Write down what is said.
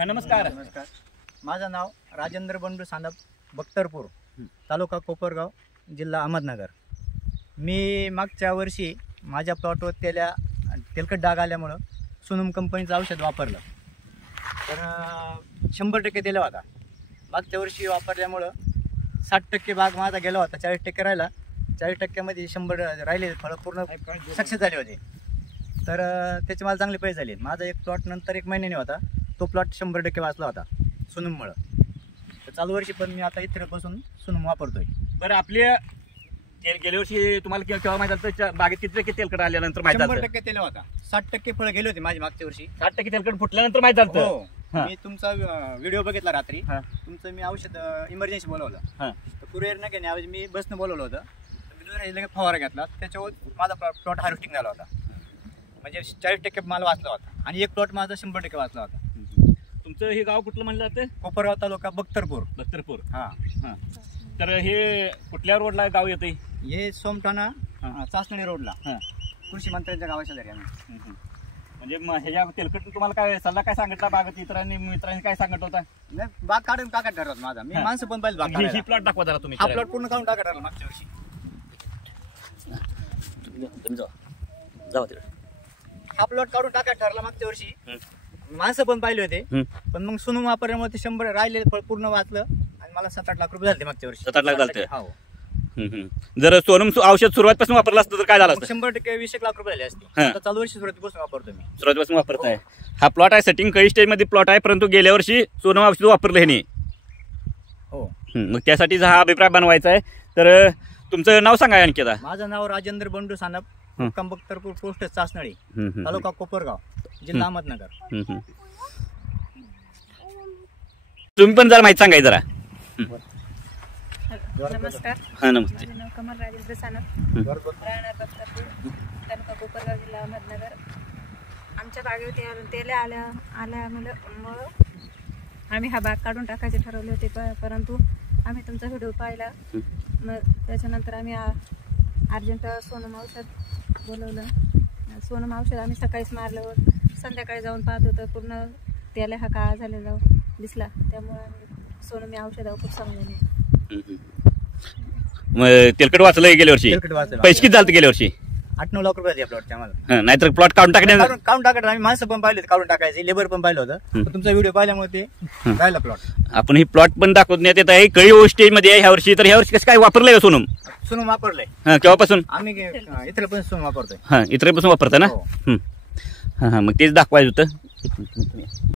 नमस्कार. नमस्कार. माझं नाव राजेंद्र बंडू सानप, बख्तरपूर, तालुका कोपरगाव, जिल्हा अहमदनगर. मी मागच्या वर्षी माझ्या प्लॉटवर तेलकट डाग आल्यामुळं सोनम कंपनीचं औषध वापरलं. तर 100% दिला होता. मागच्या वर्षी वापरल्यामुळं 60% भाग माझा गेला होता, 40% राहिला. 40%मध्ये 100 राहिले फळं पूर्ण सक्सेस झाले होते. तर त्याचे मला चांगले पैसे झाले. माझा एक प्लॉट नंतर 1 महिन्याने होता, तो प्लॉट 100% वाचला होता सोनममुळं. तर चालू वर्षी पण मी आता इथे बसून सोनम वापरतोय. बरं, आपल्या गेल्या वर्षी तुम्हाला केव्हा माहित झालं बागेत किती टक्के तेलकट आल्यानंतर माहित झालं? 100% तेल होता. 60% फळं गेले होते माझी मागच्या वर्षी. 60% तेलकट फुटल्यानंतर माहित झालं. हो, मी तुमचा व्हिडिओ बघितला रात्री. तुमचं मी औषध इमर्जन्सी बोलवलं. तर कुरिअर न घेण्याऐवजी मी बसनं बोलवलं होतं. मी दुसऱ्या फवारा घेतला, त्याच्यावर माझा प्लॉट हार्वेस्टिंग झाला होता. म्हणजे 40% माल वाचला होता आणि एक प्लॉट माझा 100% वाचला होता. तुमचं हे गाव कुठलं म्हणलं जातं? कोपरगाव तालुका, बख्तरपूर. बख्तरपूर. हां. तर हे कुठल्या रोडला गाव येते? हे सोमठाणा चासणी रोडला, कृषी मंत्र्यांच्या गावाच्या घरी आम्ही. म्हणजे ह्याच्या तेलकट तुम्हाला काय सल्ला काय सांगितला बागेत मित्रांनी काय सांगत होता? नाही, बाग काढून टाका ठरवत माझा. मी माणसं पण पाहिजे बाग काढायला. ही प्लॉट दाखवा जरा तुम्ही. हा प्लॉट पूर्ण काढून टाका ठरवलं मागच्या वर्षी. हा प्लॉट काढून टाका ठरला मागच्या वर्षी. माणसं पण पाहिले होते, पण मग सोनम वापरल्यामुळे ते 100 राहिले फळ पूर्ण वाचलं आणि मला 7-8 लाख रुपये झाले मागच्या वर्षी. 7-8 लाख झाले. हो. जर सोनम औषध सुरुवातपासून वापरलं असतं तर काय झालं असतं? 100% 20 लाख रुपये झाले असते. आता चालू वर्षी सुरुवातीपासून वापरतो मी. सुरुवातीपासून वापरताय. हा प्लॉट आहे, सेटिंग काही स्टेज मध्ये प्लॉट आहे, परंतु गेल्या वर्षी सोनम औषध वापरलं हे नाही. हो. मग त्यासाठी हा अभिप्राय बनवायचा आहे. तर तुमचं नाव सांगा आणखी आता. माझं नाव राजेंद्र बंडू सानप, बख्तरपूर, पोस्ट चासनळी, तालुका कोपरगाव, जिल्हा अहमदनगर. तुम्ही पण जरा माहिती सांगाय जरा. नमस्कार. नमस्ते. माझं नाव कमल राजेंद्र सानप, राहणार बख्तरपूर, तालुका कोपरगाव, जिल्हा अहमदनगर. आमच्या बागेवर तेल आल्यामुळं आम्ही हा बाग काढून टाकायचे ठरवले होते, परंतु आम्ही तुमचा व्हिडिओ पाहिला. मग त्याच्यानंतर आम्ही अर्जंट सोनम औषध बोलवलं. सोनम औषध आम्ही सकाळीच मारलं, संध्याकाळी जाऊन पाहत होतं, पूर्ण तेल हा काळा झालेला दिसला. त्यामुळे आम्ही सोनम या औषधावर खूप समाधानी. तेलकट वाचलं गेल्या वर्षी. पैसे किती झाले गेल्या वर्षी? 8-9 लाख रुपये आमच्या आम्हाला. नाहीतर प्लॉट काढून टाकण्यात काढून टाकायचं. आम्ही माणसं पण पाहिले काढून टाकायचे, लेबर पण पाहिलं होतं. तुमचा व्हिडिओ पाहिल्यामुळे ते राहिला प्लॉट. आपण ही प्लॉट पण दाखवण्यात येत आहे. कळी स्टेज मध्ये आहे ह्या वर्षी. तर ह्या वर्षी कसं काय वापरलंय का सोनम? सोनम वापरलंय. केव्हापासून? आम्ही इतर पण सोनम वापरतोय. इतरेपासून वापरता ना? मग तेच दाखवायचं होतं.